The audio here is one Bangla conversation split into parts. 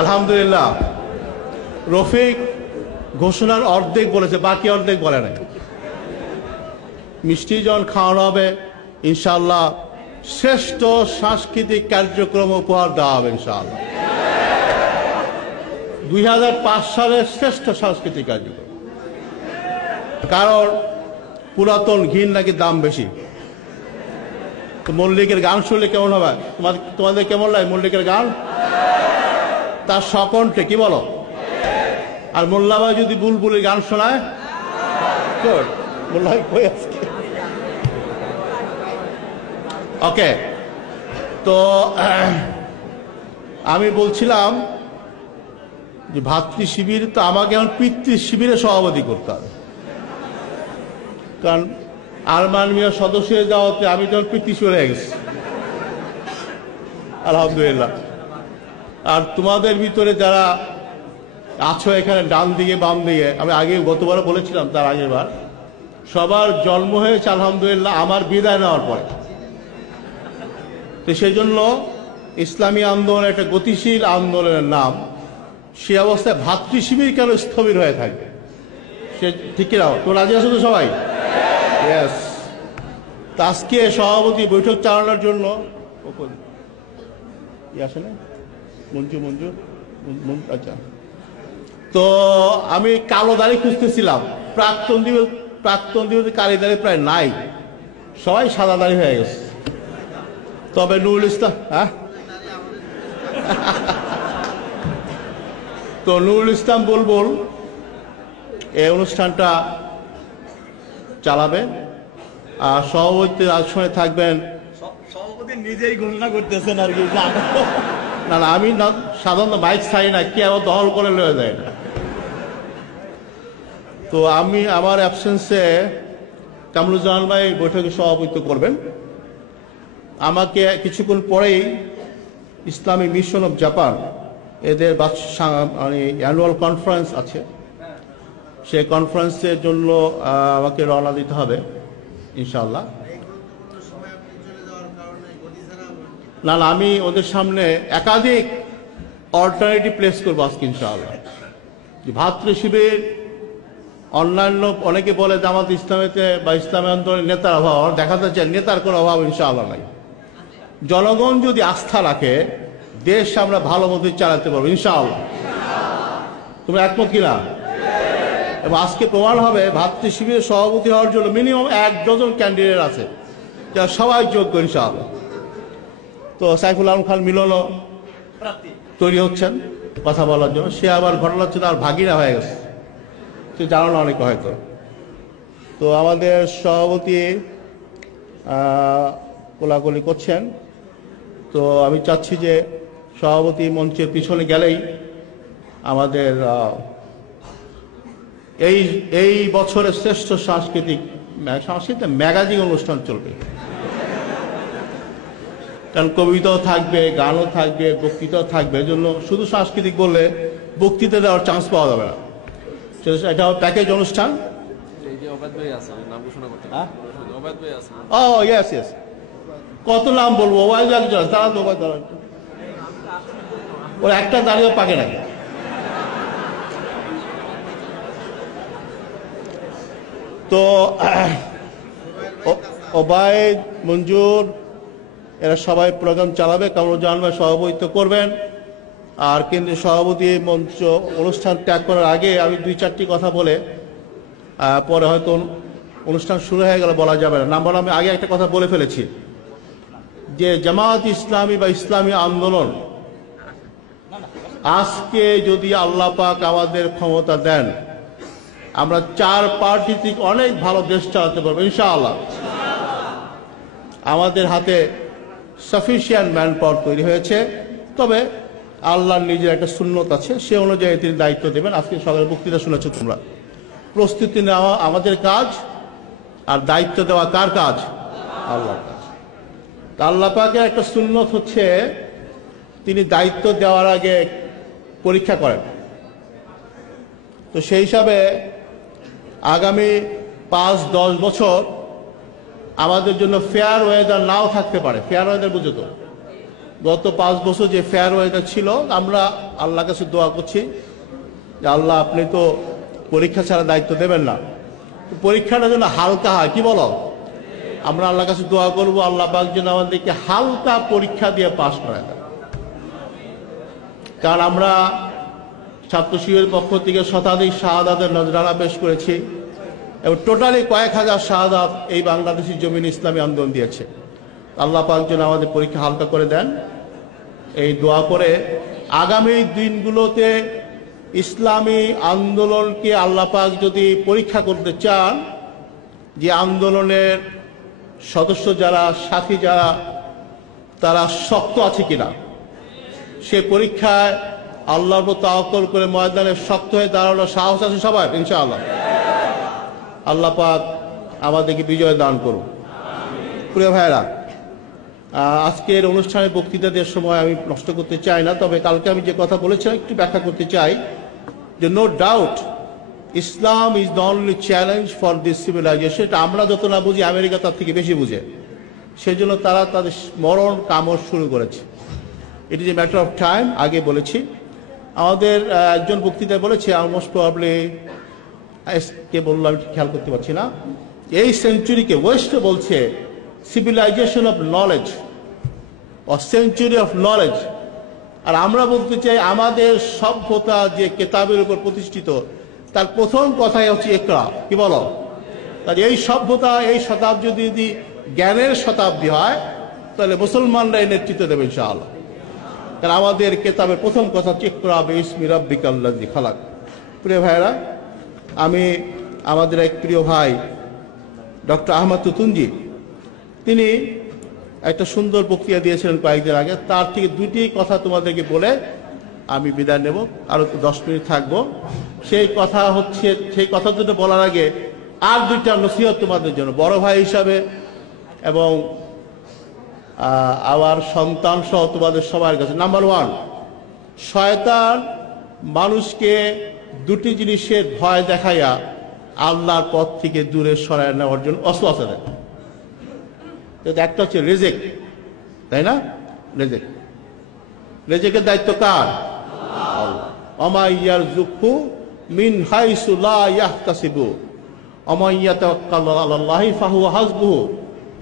আলহামদুলিল্লাহ রফিক ঘোষণার অর্ধেক বলেছে, বাকি অর্ধেক বলে নাই। মিষ্টি যখন খাওয়ানো হবে ইনশাআল্লাহ শ্রেষ্ঠ সাংস্কৃতিক কার্যক্রম উপহার দেওয়া হবে ইনশাআল্লাহ। 2005 সালের শ্রেষ্ঠ সাংস্কৃতিক কার্যক্রম। কারণ পুরাতন ঘির নাকি দাম বেশি। তো মল্লিকের গান শুনলে কেমন হবে? তোমাদের কেমন লাগে মল্লিকের গান? তার সকণ্ঠে কি বলো? আর মোল্লা ভাই যদি বুলবুলের গান শোনায়, মোল্লা ভাই কই আজকে? ওকে, তো আমি বলছিলাম যে ভাতৃ শিবির তো আমাকে এখন পিতৃ শিবিরে সভাপতি করতে হবে, কারণ আরমান মিয়া সদস্য হয়ে যাওয়াতে আমি তখন পিতৃ শিবিরে হয়ে গেছি আলহামদুলিল্লাহ। আর তোমাদের ভিতরে যারা আছো এখানে ডান দিকে বাম দিকে, আমি আগে গতবারও বলেছিলাম, তার আগের বার সবার জন্ম হয়েছে আলহামদুলিল্লাহ আমার বিদায় নেওয়ার পরে। তো সেই জন্য ইসলামী আন্দোলন একটা গতিশীল আন্দোলনের নাম, সে অবস্থায় ভাতৃ শিবির কেন স্থবির হয়ে থাকবে? সে ঠিক রাও, তো রাজি আছো তো সবাই? ইয়েস। তো আজকে সভাপতি বৈঠক চালানোর জন্য আসলে মঞ্জু আচ্ছা, তো আমি কালো দাড়ি খুঁজতেছিলাম, প্রাক্তন দিবস কালি দাড়ি প্রায় নাই, সবাই সাদা দাড়ি হয়ে গেছে। তবে নুরুল ইসলাম, হ্যাঁ তো নুরুল ইসলাম বুলবুল এই অনুষ্ঠানটা চালাবে। আর সভাপতির আসনে থাকবেন, সভাপতি নিজেই ঘোষণা করতেছেন আর কি। না না, আমি সাধারণত মাইক চাই না, কি আবার দখল করে লয়ে যায় না। তো আমি আমার অ্যাবসেন্সে কামরুজ্জামান ভাই বৈঠকে সভাপতিত্ব করবেন। আমাকে কিছুক্ষণ পরেই ইসলামিক মিশন অফ জাপান এদের মানে অ্যানুয়াল কনফারেন্স আছে, সেই কনফারেন্সের জন্য আমাকে রওনা দিতে হবে ইনশাআল্লাহ। না না, আমি ওদের সামনে একাধিক অল্টারনেটিভ প্লেস করবো আজকে ইনশাআল্লাহ। ভাতৃ শিবির অন্যান্য অনেকে বলে জামাত ইসলামেতে বা ইসলামী আন্দোলনের নেতার অভাব, দেখা যাচ্ছে নেতার কোনো অভাব ইনশাআল্লাহ নাই। জনগণ যদি আস্থা রাখে দেশ আমরা ভালো মতো চালাতে পারবো ইনশাআল্লাহ। তুমি একমত কিনা? এবং আজকে প্রমাণ হবে ভাতৃ শিবিরের সভাপতি হওয়ার জন্য মিনিমাম 1 ডজন ক্যান্ডিডেট আছে, যারা সবাই যোগ্য ইনশাআল্লাহ। তো সাইফুল আলম খান মিলনও তৈরি হচ্ছেন কথা বলার জন্য। সে আবার ঘটনা হচ্ছে তার ভাগিনা হয়ে গেছে, সে জানো না অনেকে হয়তো। তো আমাদের সভাপতি কোলাকুলি করছেন। তো আমি চাচ্ছি যে সভাপতি মঞ্চের পিছনে গেলেই আমাদের এই বছরের শ্রেষ্ঠ সাংস্কৃতিক ম্যাগাজিন অনুষ্ঠান চলবে। কারণ কবিতাও থাকবে, গানও থাকবে, বক্তৃতাও থাকবে। এই জন্য শুধু সাংস্কৃতিক বললে বক্তৃতা দেওয়ার চান্স পাওয়া যাবে না। এটা প্যাকেজ অনুষ্ঠান। ও ইয়েস ইয়েস, কত নাম বলবো? ওয়াইজ একজন তারা তো ওর একটা দাঁড়িয়েও পাকে না। তো ওবায়দ, মঞ্জুর এরা সবাই প্রোগ্রাম চালাবে। কামরুজ্জামান ভাই সভাপতিত্ব করবেন। আর কেন্দ্রীয় সভাপতি মঞ্চ অনুষ্ঠান ত্যাগ করার আগে আমি 2-4টি কথা বলে পরে হয়তো অনুষ্ঠান শুরু হয়ে গেলে বলা যাবে না। নাম্বার আমি আগে একটা কথা বলে ফেলেছি যে জামাত ইসলামী বা ইসলামী আন্দোলন আজকে যদি আল্লাহ পাক আমাদের ক্ষমতা দেন, আমরা 4 পার্টি থেকে অনেক ভালো দেশ চালাতে পারবো ইনশাআল্লাহ। আমাদের হাতে সাফিসিয়েন্ট ম্যান পাওয়ার তৈরি হয়েছে, তবে আল্লাহর নিজের একটা সুন্নত আছে, সে অনুযায়ী তিনি দায়িত্ব দেবেন। আজকে সকালে বক্তৃতা শুনেছো তোমরা। প্রস্তুতি নেওয়া আমাদের কাজ, আর দায়িত্ব দেওয়া কার কাজ? আল্লাহর কাজ। আল্লাহ পাকের একটা সুন্নত হচ্ছে তিনি দায়িত্ব দেওয়ার আগে পরীক্ষা করেন। তো সেই হিসাবে আগামী 5-10 বছর আমাদের জন্য ফেয়ার ওয়েদার নাও থাকতে পারে। ফেয়ার ওয়েদার বুঝো তো? গত 5 বছর যে ফেয়ারওয়েলটা ছিল, আমরা আল্লাহর কাছে দোয়া করছি যে আল্লাহ আপনি তো পরীক্ষা ছাড়া দায়িত্ব দেবেন না, পরীক্ষাটা যেন হালকা হয়। কি বলো? আমরা আল্লাহর কাছে দোয়া করবো আল্লাহ পাক যেন আমাদেরকে হালকা পরীক্ষা দিয়ে পাশ করায় দেয়। কারণ আমরা ছাত্র শিবিরের পক্ষ থেকে শতাধিক শাহাদাতের নজরানা পেশ করেছি এবং টোটালি কয়েক হাজার শাহাদাত এই বাংলাদেশি জমিন ইসলামী আন্দোলন দিয়েছে। আল্লাহ পাক যেন আমাদের পরীক্ষা হালকা করে দেন এই দোয়া করে আগামী দিনগুলোতে ইসলামী আন্দোলনকে আল্লাহ পাক যদি পরীক্ষা করতে চান, যে আন্দোলনের সদস্য যারা, সাথী যারা, তারা শক্ত আছে কিনা, সে পরীক্ষায় আল্লাহর উপর তাওয়াক্কুল করে ময়দানে শক্ত হয়ে দাঁড়ানোর সাহস আছে সবাই ইনশাআল্লাহ। আল্লাহ পাক আমাদেরকে বিজয় দান করুন। প্রিয় ভাইরা, আজকের অনুষ্ঠানে বক্তৃতা দেওয়ার সময় আমি নষ্ট করতে চাই না, তবে কালকে আমি যে কথা বলেছিলাম একটু ব্যাখ্যা করতে চাই যে no doubt Islam is the only challenge for this civilization. এটা আমরা যত না বুঝি আমেরিকা তার থেকে বেশি বুঝে, সেই জন্য তারা তাদের মরণ কামড় শুরু করেছে। It is a matter of time. আগে বলেছি, আমাদের একজন বক্তৃতায় বলেছে, অলমোস্ট প্রবাবলি কে বললো আমি খেয়াল করতে পারছি না, এই সেঞ্চুরিকে ওয়েস্টে বলছে civilisation of knowledge or century of knowledge। আর আমরা বলতে চাই আমাদের সভ্যতা যে কেতাবের উপর প্রতিষ্ঠিত, তার প্রথম কথাই হচ্ছে ইকরা। কি বলো? তাহলে এই সভ্যতা, এই শতাব্দী যদি জ্ঞানের শতাব্দী হয়, তাহলে মুসলমানরা এই নেতৃত্ব দেবে ইনশাআল্লাহ। কারণ আমাদের কেতাবের প্রথম কথা হচ্ছে ইকরা বিইসমি রাব্বিকাল্লাযী খালাক। প্রিয় ভাইরা, আমি আমাদের এক প্রিয় ভাই ডক্টর আহমদ তুতুনজি, তিনি একটা সুন্দর বক্তৃতা দিয়েছিলেন কয়েকদিন আগে। তার থেকে দুটি কথা তোমাদেরকে বলে আমি বিদায় নেব, আরো 10 মিনিট থাকবো। সেই কথা হচ্ছে, সেই কথা দুটো বলার আগে আর দুইটা নসিহত তোমাদের জন্য বড় ভাই হিসাবে এবং আমার সন্তান সহ তোমাদের সবার কাছে। নাম্বার 1, শয়তান মানুষকে দুটি জিনিসের ভয় দেখাইয়া আল্লাহর পথ থেকে দূরে সরায় নেওয়ার জন্য অসওয়াসা দেয়। একটা হচ্ছে রিজিক, তাই না? রিজিকের দায়িত্ব কার? আল্লাহ। ওমা ইয়ারযুকহু মিন হাইসু লা ইয়াহতাসিবু ওমা ইয়াতাওয়াক্কালু আলাল্লাহি ফাহুয়া হাসবুহু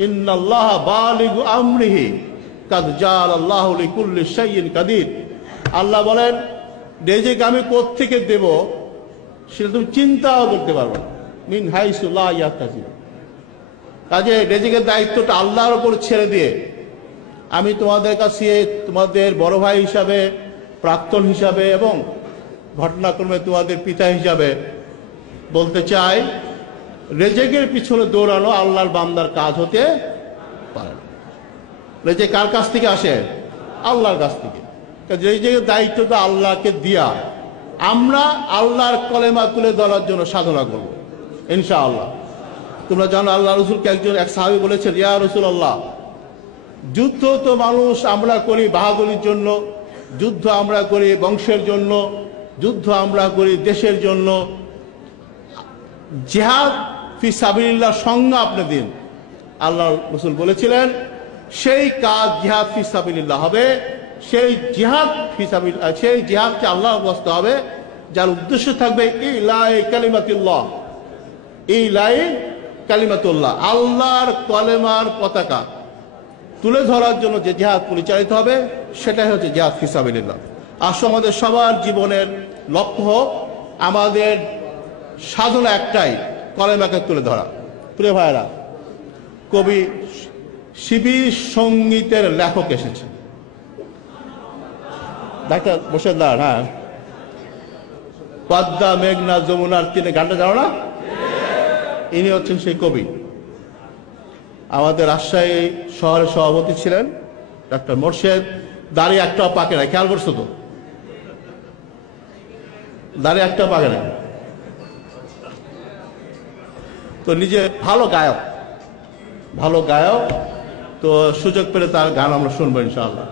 ইন্নাল্লাহা বালিগু আমরিহি কাদ জাআলাল্লাহু লিকুল্লি শাইইন কাদির। আল্লাহ বলেন, রিজিক আমি কোত্থেকে দেব সেটা তুমি চিন্তাও করতে পারবে না। মিন হাইসু লা ইয়াহতাসিবু, কাজে রিজিকের দায়িত্বটা আল্লাহর উপর ছেড়ে দিয়ে আমি তোমাদের কাছে, তোমাদের বড় ভাই হিসাবে, প্রাক্তন হিসাবে এবং ঘটনাক্রমে তোমাদের পিতা হিসাবে বলতে চাই, রিজিকের পিছনে দৌড়ানো আল্লাহর বান্দার কাজ হতে পারে না। রিজিক কার কাছ থেকে আসে? আল্লাহর কাছ থেকে। রিজিকের দায়িত্বটা আল্লাহকে দিয়া আমরা আল্লাহর কলেমা তুলে ধরার জন্য সাধনা করব ইনশাআল্লাহ। তোমরা জানো আল্লাহ রসুলকে এক সাহাবী বলেছেন, ইয়া রাসূলুল্লাহ, যুদ্ধ তো মানুষ আমরা করি বাহাদুরির জন্য, যুদ্ধ আমরা করি বংশের জন্য, যুদ্ধ আমরা করি দেশের জন্য, জিহাদ ফি সাবিলিল্লাহ সংজ্ঞা আপনি দিন। আল্লাহ রসুল বলেছিলেন সেই কাজ জিহাদ ফি সাবিলিল্লাহ হবে, সেই জিহাদ ফি সাবিলিল্লাহ, সেই জিহাদকে আল্লাহর রাস্তা হবে যার উদ্দেশ্য থাকবে ইলাই কালিমাতুল্লাহ, ইলাই কালিমাতুল্লাহ, আল্লাহর কলেমার পতাকা তুলে ধরার জন্য যে জিহাদ পরিচালিত হবে সেটাই হচ্ছে জিহাদ ফি সাবিলিল্লাহ। আসলে আমাদের সবার জীবনের লক্ষ্য, আমাদের সাধনা একটাই, কলেমাকে তুলে ধরা। প্রিয় ভাইরা, কবি শিবির সঙ্গীতের লেখক এসেছে, ডাক্তার বসে দাঁড়ান। হ্যাঁ, পদ্মা মেঘনা যমুনার তীরে গানটা জানো না? ইনি হচ্ছেন সেই কবি। আমাদের রাজশাহী শহরের সভাপতি ছিলেন ডক্টর মোর্শেদ। দাঁড়িয়ে একটাও পাকে না, খেয়াল করছো তো? দাঁড়িয়ে একটাও পাকে না। তো নিজে ভালো গায়ক, তো সুযোগ পেলে তার গান আমরা শুনবো ইনশাআল্লাহ।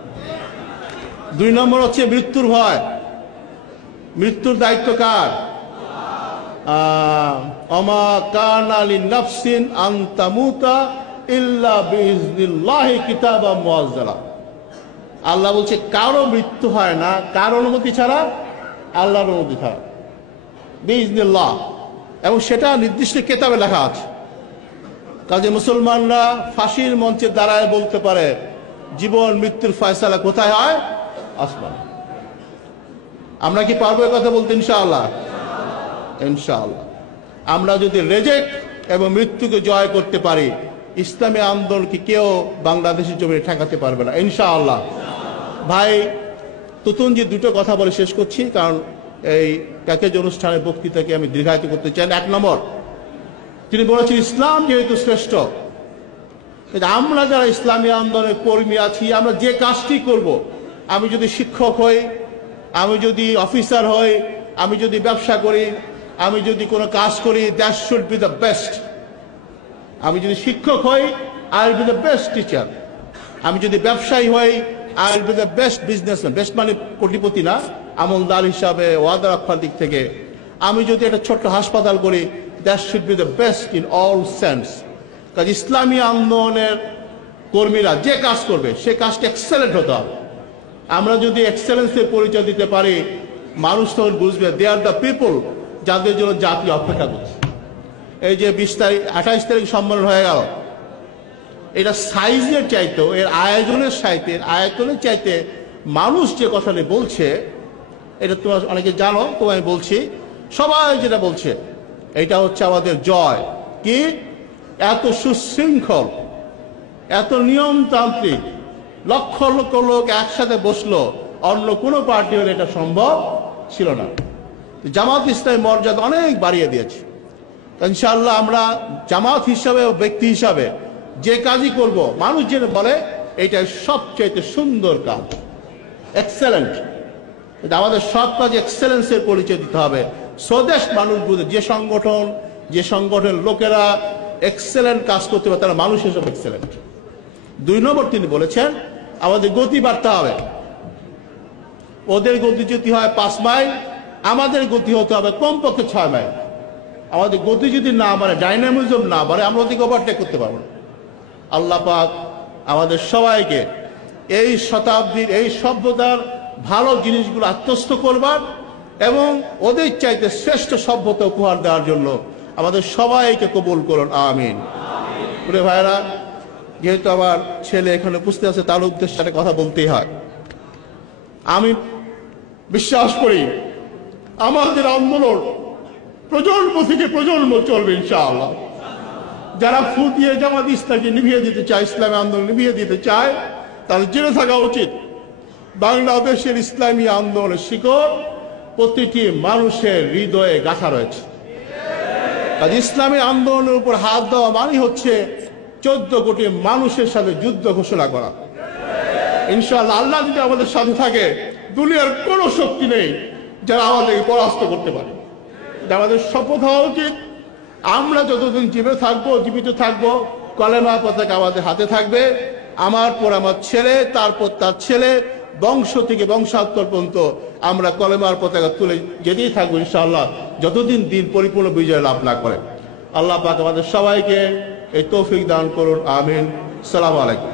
2 নম্বর হচ্ছে মৃত্যুর ভয়। মৃত্যুর দায়িত্ব কার? ওমা কানা লিনাফসিন আন তামুতা ইল্লা বিইজনিল্লাহি কিতাবাম মুআজ্জালা। আল্লাহ বলছে কারো মৃত্যু হয় না কারো অনুমতি ছাড়া, আল্লাহর অনুমতি ছাড়া, বিইজনিল্লাহ। এবং সেটা নির্দিষ্ট কেতাবে লেখা আছে। কাজে মুসলমানরা ফাঁসির মঞ্চে দাঁড়ায় বলতে পারে জীবন মৃত্যুর ফয়সালা কোথায় হয়? আসমানে। আমরা কি পারবো কথা বলতে? ইনশাআল্লাহ, ইনশাআল্লাহ। আমরা যদি রেজেক্ট এবং মৃত্যুকে জয় করতে পারি, ইসলামী আন্দোলনকে কেউ বাংলাদেশের জমিনে ঠেকাতে পারবে না, ইনশাআল্লাহ। ভাই তুতুনজি দুটো কথা বলে শেষ করছি, কারণ এই প্যাকেজ অনুষ্ঠানের বক্তৃতাকে আমি দীর্ঘায়িত করতে চাই না। 1 নম্বর, তিনি বলেছেন ইসলাম যেহেতু শ্রেষ্ঠ, আমরা যারা ইসলামী আন্দোলনের কর্মী আছি, আমরা যে কাজটি করব, আমি যদি শিক্ষক হই, আমি যদি অফিসার হই, আমি যদি ব্যবসা করি, আমি যদি কোনো কাজ করি, that should be the best. আমি যদি শিক্ষক হই, I will be the best teacher. আমি যদি ব্যবসায়ী হই, I will be the best businessman. Best মানে কোটিপতি না, আমলদার হিসাবে, ওয়াদা রক্ষার দিক থেকে। আমি যদি একটা ছোট্ট হাসপাতাল করি, that should be the best in all sense. কাজে ইসলামী আন্দোলনের কর্মীরা যে কাজ করবে সে কাজটা এক্সেলেন্ট হতে হবে। আমরা যদি এক্সেলেন্সের পরিচয় দিতে পারি, মানুষ তখন বুঝবে দে আর দ্য পিপল যাদের জন্য জাতি অপেক্ষা করছে। এই যে 20 তারিখ 28 তারিখ সম্মেলন হয়ে গেল, এটা সাইজের চাইতেও, এর আয়োজনের চাইতে মানুষ যে কথাটা বলছে, এটা তোমরা অনেকে জানো, তো আমি বলছি, সবাই যেটা বলছে এটা হচ্ছে আমাদের জয়। কি এত সুশৃঙ্খল, এত নিয়মতান্ত্রিক, লক্ষ লক্ষ লোক একসাথে বসলো, অন্য কোনো পার্টি হলে এটা সম্ভব ছিল না। জামাত ইসলামী মর্যাদা অনেক বাড়িয়ে দিয়েছে। ইনশাআল্লাহ আমরা জামাত হিসাবে ও ব্যক্তি হিসাবে যে কাজই করব, মানুষ যেন বলে এটা সবচাইতে সুন্দর কাজ, এক্সেলেন্ট। আমাদের সব কাজ এক্সেলেন্সের পরিচয় দিতে হবে। স্বদেশ মানুষ বুঝে, যে সংগঠন লোকেরা এক্সেলেন্ট কাজ করতে পারে তারা মানুষ হিসেবে এক্সেলেন্ট। 2 নম্বর তিনি বলেছেন আমাদের গতি বাড়তে হবে। ওদের গতি যদি হয় 5 মাইল, আমাদের গতি হতে হবে কমপক্ষে 6 মাইল। আমাদের গতি যদি না বাড়ে, ডাইনামিজম না বাড়ে, আমরা ওদিকে ওভারটেক করতে পারবো না। আল্লাহ পাক আমাদের সবাইকে এই শতাব্দীর, এই সভ্যতার ভালো জিনিসগুলো আত্মস্থ করবার এবং ওদের চাইতে শ্রেষ্ঠ সভ্যতা উপহার দেওয়ার জন্য আমাদের সবাইকে কবুল করুন, আমিন। প্রিয় ভাইরা, যেহেতু আমার ছেলে এখানে উপস্থিত আছে, তার উদ্দেশ্যে একটা কথা বলতেই হয়। আমি বিশ্বাস করি আমাদের আন্দোলন প্রজন্ম থেকে প্রজন্ম চলবে ইনশাআল্লাহ। যারা ফু দিয়ে জামাত ইসলামকে নিভিয়ে দিতে চায়, ইসলামী আন্দোলন নিভিয়ে দিতে চায়, তাদের জেনে থাকা উচিত বাংলাদেশের ইসলামী আন্দোলনের শিকড় প্রতিটি মানুষের হৃদয়ে গাঁথা রয়েছে। কাজে ইসলামী আন্দোলনের উপর হাত দেওয়া মানে হচ্ছে 14 কোটি মানুষের সাথে যুদ্ধ ঘোষণা করা। ইনশাআল্লাহ আল্লাহ যদি আমাদের সাথে থাকে, দুনিয়ার কোনো শক্তি নেই যারা আমাদেরকে পরাস্ত করতে পারে। আমাদের শপথ হওয়া উচিত, আমরা যতদিন জীবিত থাকবো, কলেমা পতাকা আমাদের হাতে থাকবে। আমার পর আমার ছেলে, তারপর তার ছেলে, বংশ থেকে বংশান্তর পর্যন্ত আমরা কলেমার পতাকা তুলে যেতেই থাকবো ইনশাআল্লাহ, যতদিন দিন পরিপূর্ণ বিজয় লাভ না করে। আল্লাহ পাক আমাদের সবাইকে এই তৌফিক দান করুন, আমিন। সালাম আলাইকুম।